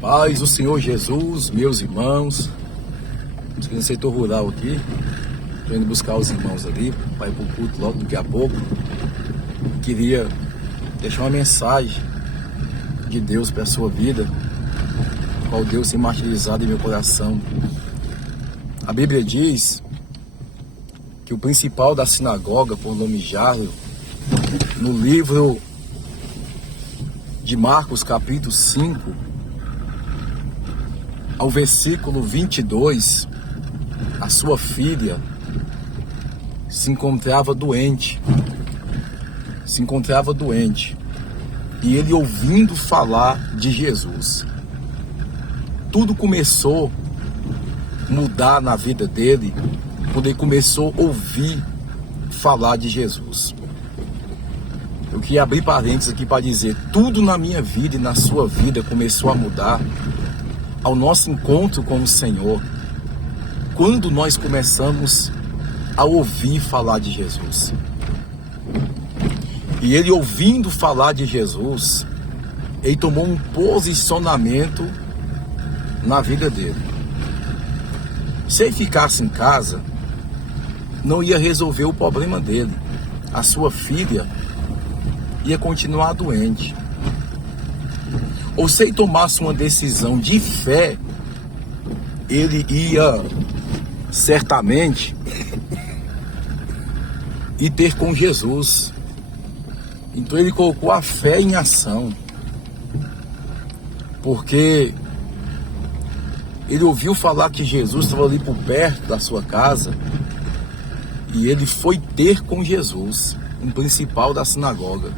Paz do Senhor Jesus, meus irmãos. Estou aqui no setor rural aqui. Estou indo buscar os irmãos ali para ir para o culto logo daqui a pouco. Queria deixar uma mensagem de Deus para a sua vida, qual Deus tem martirizado em meu coração. A Bíblia diz que o principal da sinagoga, por nome Jairo, no livro de Marcos, capítulo 5, ao versículo 22, a sua filha se encontrava doente. E ele ouvindo falar de Jesus. Tudo começou a mudar na vida dele quando ele começou a ouvir falar de Jesus. Eu queria abrir parênteses aqui para dizer, tudo na minha vida e na sua vida começou a mudar ao nosso encontro com o Senhor, quando nós começamos a ouvir falar de Jesus. E ele ouvindo falar de Jesus, ele tomou um posicionamento na vida dele. Se ele ficasse em casa, não ia resolver o problema dele. A sua filha ia continuar doente. Ou se ele tomasse uma decisão de fé, ele ia certamente ir ter com Jesus. Então ele colocou a fé em ação, porque ele ouviu falar que Jesus estava ali por perto da sua casa, e ele foi ter com Jesus, um principal da sinagoga.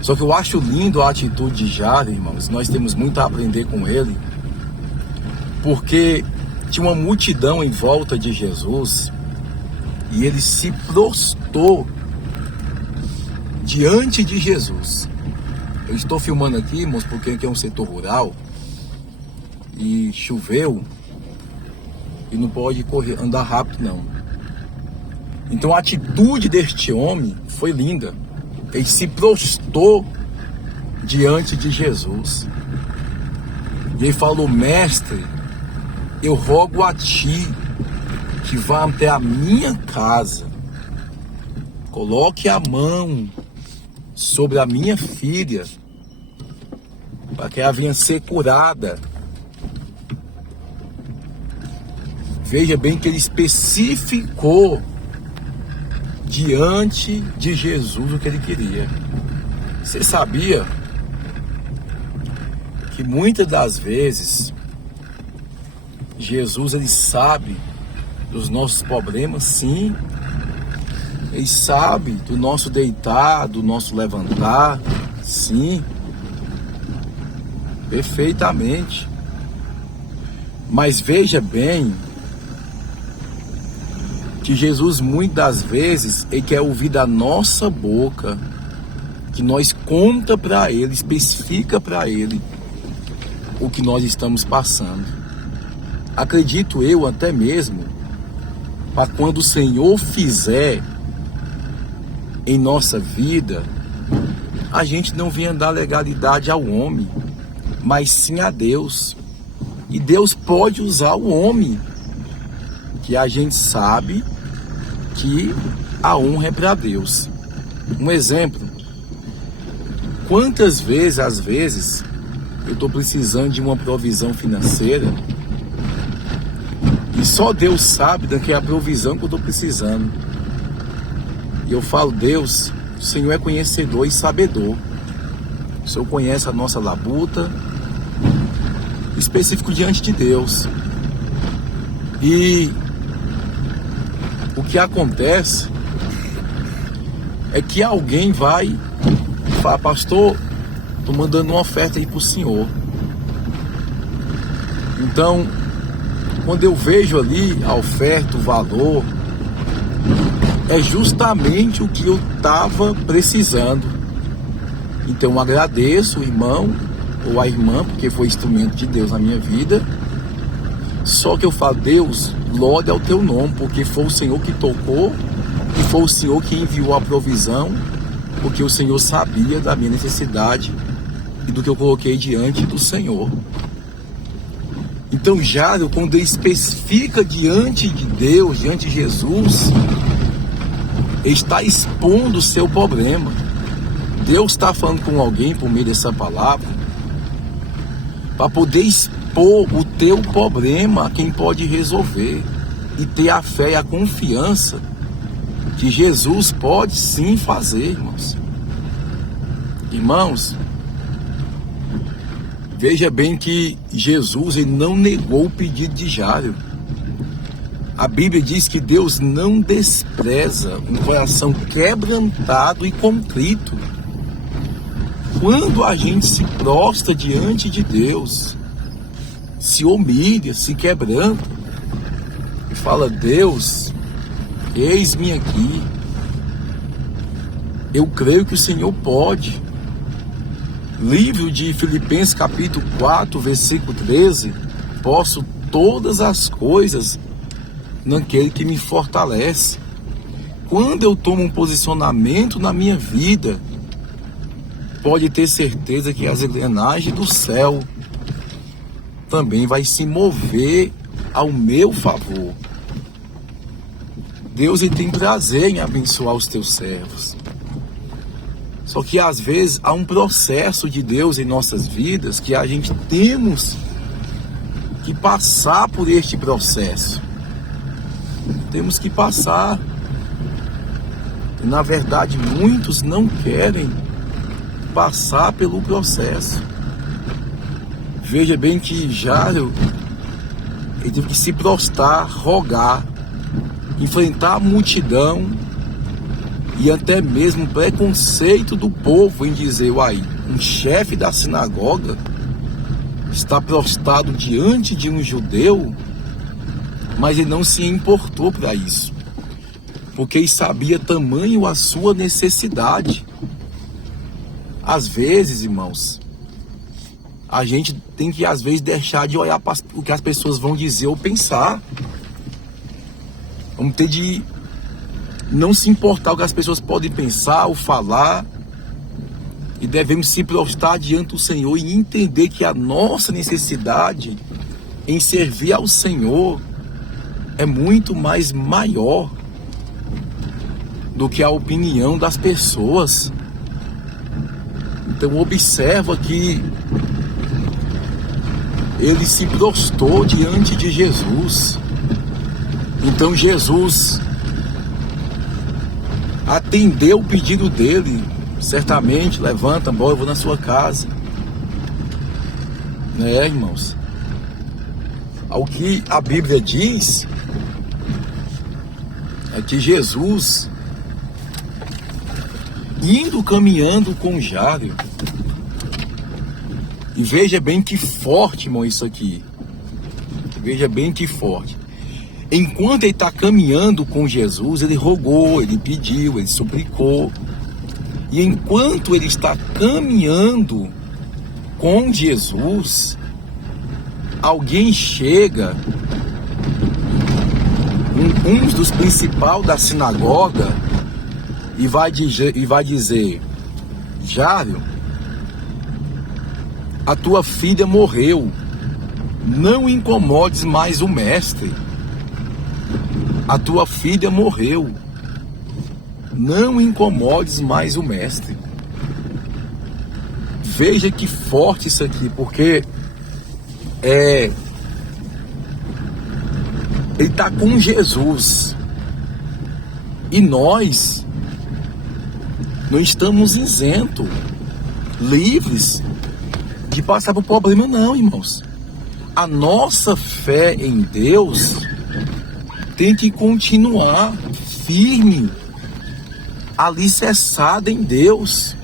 Só que eu acho lindo a atitude de Jairo, irmãos. Nós temos muito a aprender com ele, porque tinha uma multidão em volta de Jesus e ele se prostrou diante de Jesus. Eu estou filmando aqui, irmãos, porque aqui é um setor rural e choveu e não pode andar rápido não. Então a atitude deste homem foi linda. Ele se prostrou diante de Jesus. E ele falou: mestre, eu rogo a ti que vá até a minha casa, coloque a mão sobre a minha filha, para que ela venha ser curada. Veja bem que ele especificou diante de Jesus o que ele queria. Você sabia que muitas das vezes Jesus, ele sabe dos nossos problemas? Sim. Ele sabe do nosso deitar, do nosso levantar? Sim. Perfeitamente. Mas veja bem que Jesus muitas das vezes ele quer ouvir da nossa boca, que nós conta para ele, especifica para ele o que nós estamos passando. Acredito eu até mesmo, para quando o Senhor fizer em nossa vida, a gente não venha dar legalidade ao homem, mas sim a Deus. E Deus pode usar o homem, que a gente sabe que a honra é para Deus. Um exemplo: quantas vezes, às vezes, eu estou precisando de uma provisão financeira e só Deus sabe daquela provisão que eu estou precisando. E eu falo: Deus, o Senhor é conhecedor e sabedor. O Senhor conhece a nossa labuta, específico diante de Deus. E o que acontece é que alguém vai falar: pastor, estou mandando uma oferta aí para o senhor. Então, quando eu vejo ali a oferta, o valor, é justamente o que eu estava precisando. Então eu agradeço o irmão ou a irmã, porque foi instrumento de Deus na minha vida. Só que eu falo: Deus, glória ao teu nome, porque foi o Senhor que tocou e foi o Senhor que enviou a provisão, porque o Senhor sabia da minha necessidade e do que eu coloquei diante do Senhor. Então Jairo, quando ele especifica diante de Deus, diante de Jesus, ele está expondo o seu problema. Deus está falando com alguém por meio dessa palavra para poder expor o teu problema a quem pode resolver e ter a fé e a confiança que Jesus pode sim fazer, irmãos. Irmãos, veja bem que Jesus ele não negou o pedido de Jairo. A Bíblia diz que Deus não despreza um coração quebrantado e contrito. Quando a gente se prostra diante de Deus, se humilha, se quebranta e fala: Deus, eis-me aqui, eu creio que o Senhor pode. Livro de Filipenses capítulo 4, versículo 13, posso todas as coisas naquele que me fortalece. Quando eu tomo um posicionamento na minha vida, pode ter certeza que as engrenagens do céu também vai se mover ao meu favor. Deus ele tem prazer em abençoar os teus servos. Só que às vezes há um processo de Deus em nossas vidas que a gente temos que passar por este processo. Temos que passar. E, na verdade, muitos não querem passar pelo processo. Veja bem que Jairo ele teve que se prostrar, rogar, enfrentar a multidão e até mesmo o preconceito do povo em dizer: uai, um chefe da sinagoga está prostrado diante de um judeu, mas ele não se importou para isso, porque ele sabia tamanho a sua necessidade. Às vezes, irmãos, a gente tem que às vezes deixar de olhar para o que as pessoas vão dizer ou pensar. Vamos ter de não se importar com o que as pessoas podem pensar ou falar, e devemos se prostrar diante do Senhor e entender que a nossa necessidade em servir ao Senhor é muito mais maior do que a opinião das pessoas. Então observa que ele se prostrou diante de Jesus. Então Jesus atendeu o pedido dele. Certamente, levanta, bora, eu vou na sua casa. Irmãos? Ao que a Bíblia diz é que Jesus, indo caminhando com Jairo, e veja bem que forte, irmão, isso aqui. Veja bem que forte. Enquanto ele está caminhando com Jesus, ele rogou, ele pediu, ele suplicou. E enquanto ele está caminhando com Jesus, alguém chega, um dos principais da sinagoga, e vai dizer: Jairo, a tua filha morreu, não incomodes mais o mestre. A tua filha morreu, não incomodes mais o mestre. Veja que forte isso aqui, porque ele está com Jesus, e nós não estamos isentos, livres de passar por problema, não, irmãos. A nossa fé em Deus tem que continuar firme, alicerçada em Deus.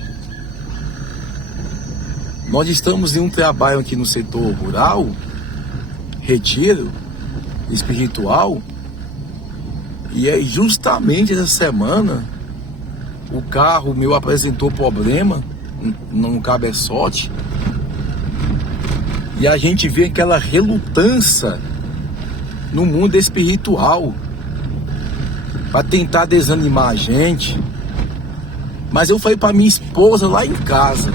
Nós estamos em um trabalho aqui no setor rural, retiro espiritual, e é justamente essa semana o carro meu apresentou problema no cabeçote, e a gente vê aquela relutância no mundo espiritual para tentar desanimar a gente. Mas eu falei para minha esposa lá em casa: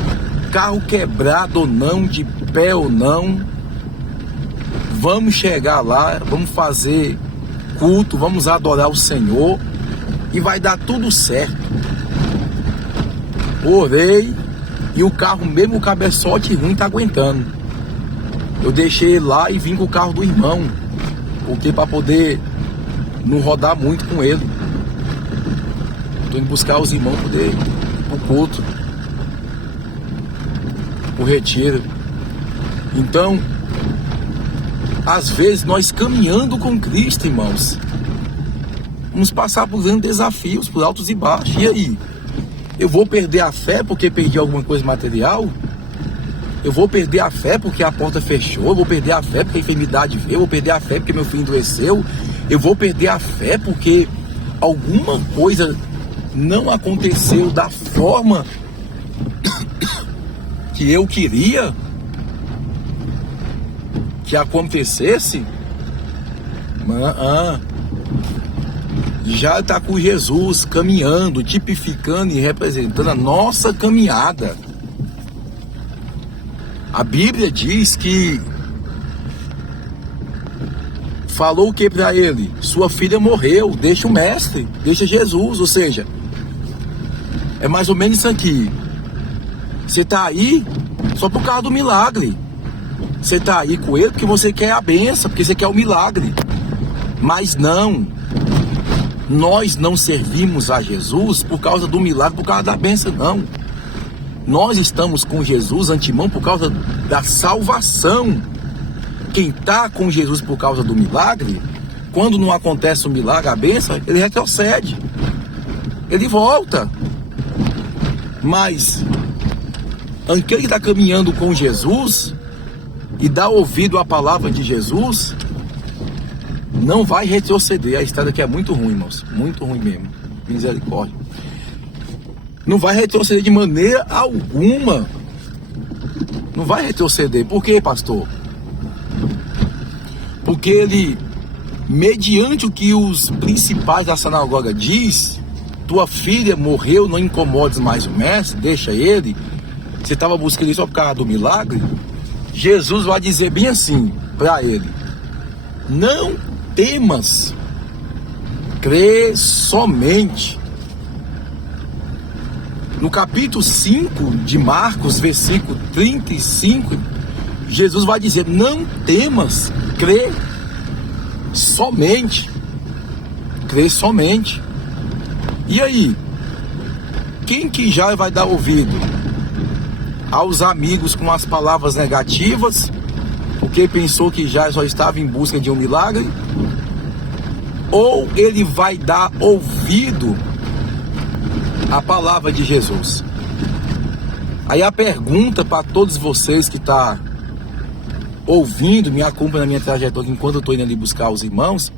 carro quebrado ou não, de pé ou não, vamos chegar lá, vamos fazer culto, vamos adorar o Senhor e vai dar tudo certo. Orei e o carro, mesmo o cabeçote ruim, tá aguentando. Eu deixei ele lá e vim com o carro do irmão, porque para poder não rodar muito com ele. Tô indo buscar os irmãos para poder ir pro culto, pro retiro. Então, às vezes nós caminhando com Cristo, irmãos, vamos passar por grandes desafios, por altos e baixos. E aí? Eu vou perder a fé porque perdi alguma coisa material? Eu vou perder a fé porque a porta fechou? Eu vou perder a fé porque a enfermidade veio? Eu vou perder a fé porque meu filho endoeceu? Eu vou perder a fé porque alguma coisa não aconteceu da forma que eu queria que acontecesse? Já está com Jesus caminhando, tipificando e representando a nossa caminhada. A Bíblia diz que falou o que para ele? Sua filha morreu, deixa o mestre, deixa Jesus. Ou seja, é mais ou menos isso aqui. Você está aí só por causa do milagre. Você está aí com ele porque você quer a bênção, porque você quer o milagre. Mas não. Nós não servimos a Jesus por causa do milagre, por causa da bênção, não. Nós estamos com Jesus antemão por causa da salvação. Quem está com Jesus por causa do milagre, quando não acontece o milagre, a bênção, ele retrocede. Ele volta. Mas aquele que está caminhando com Jesus e dá ouvido à palavra de Jesus, não vai retroceder. A estrada aqui é muito ruim, irmãos. Muito ruim mesmo. Misericórdia. Não vai retroceder de maneira alguma. Não vai retroceder. Por quê, pastor? Porque ele, mediante o que os principais da sinagoga diz, tua filha morreu, não incomodes mais o mestre, deixa ele. Você estava buscando isso só por causa do milagre. Jesus vai dizer bem assim para ele: não temas, crê somente. No capítulo 5 de Marcos, versículo 35, Jesus vai dizer: não temas, crê somente. Crê somente. E aí? Quem que já vai dar ouvido aos amigos com as palavras negativas, porque pensou que já só estava em busca de um milagre? Ou ele vai dar ouvido à palavra de Jesus? Aí a pergunta para todos vocês que estão ouvindo, me acompanham na minha trajetória enquanto eu estou indo ali buscar os irmãos,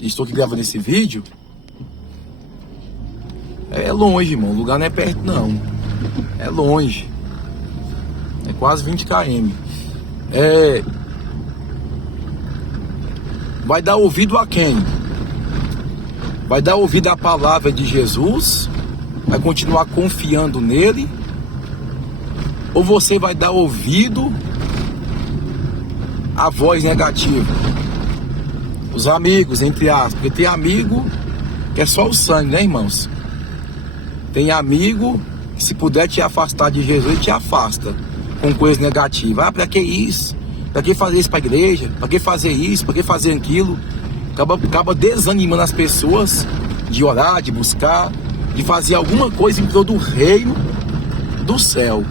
estou aqui gravando esse vídeo. É longe, irmão, o lugar não é perto não, é longe, é quase 20 km. Vai dar ouvido a quem? Vai dar ouvido à palavra de Jesus? Vai continuar confiando nele? Ou você vai dar ouvido à voz negativa? Os amigos, entre aspas, porque tem amigo que é só o sangue, né, irmãos? Tem amigo que, se puder te afastar de Jesus, ele te afasta com coisas negativas. Pra que isso? Pra que fazer isso pra igreja? Pra que fazer isso? Pra que fazer aquilo? Acaba desanimando as pessoas de orar, de buscar, de fazer alguma coisa em prol do reino do céu.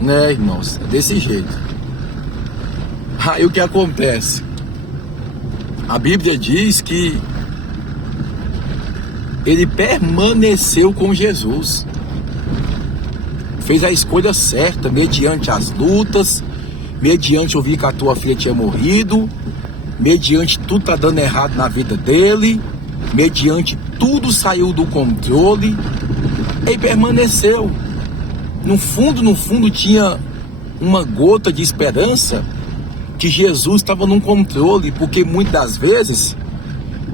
Né, irmãos? É desse jeito. Aí o que acontece? A Bíblia diz que ele permaneceu com Jesus, fez a escolha certa, mediante as lutas, mediante ouvir que a tua filha tinha morrido, mediante tudo tá dando errado na vida dele, mediante tudo saiu do controle, ele permaneceu. No fundo tinha uma gota de esperança que Jesus estava no controle, porque muitas das vezes,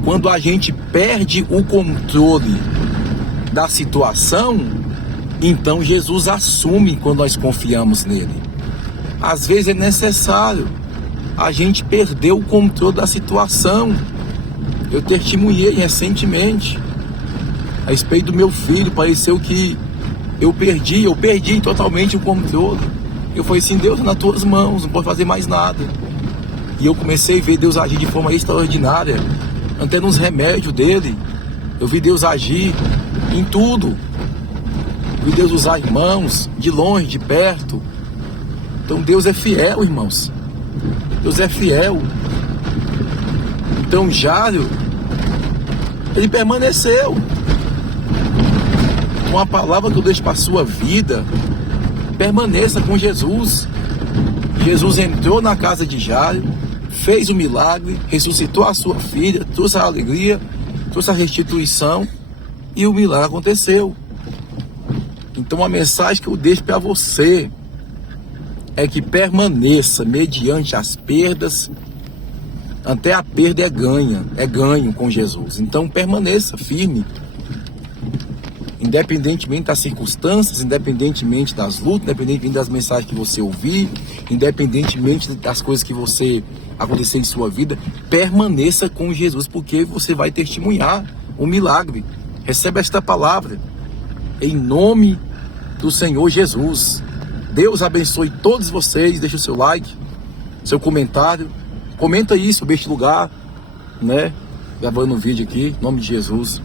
quando a gente perde o controle da situação, Então Jesus assume quando nós confiamos nele. Às vezes é necessário a gente perder o controle da situação. Eu testemunhei recentemente a respeito do meu filho. Pareceu que eu perdi totalmente o controle. Eu falei assim: Deus, é nas tuas mãos, não pode fazer mais nada. E eu comecei a ver Deus agir de forma extraordinária, até nos remédios dele. Eu vi Deus agir em tudo. Eu vi Deus usar irmãos, de longe, de perto. Então Deus é fiel, irmãos. Deus é fiel. Então Jário, ele permaneceu. Uma palavra que eu deixo para a sua vida: permaneça com Jesus. Jesus entrou na casa de Jário, fez o milagre, ressuscitou a sua filha, trouxe a alegria, trouxe a restituição, e o milagre aconteceu. Então a mensagem que eu deixo para você é que permaneça mediante as perdas. Até a perda é ganho com Jesus. Então permaneça firme, independentemente das circunstâncias, independentemente das lutas, independentemente das mensagens que você ouvir, independentemente das coisas que você acontecer em sua vida. Permaneça com Jesus, porque você vai testemunhar o milagre. Receba esta palavra em nome do Senhor Jesus. Deus abençoe todos vocês. Deixa o seu like, seu comentário, comenta aí sobre este lugar, né? Gravando um vídeo aqui, em nome de Jesus.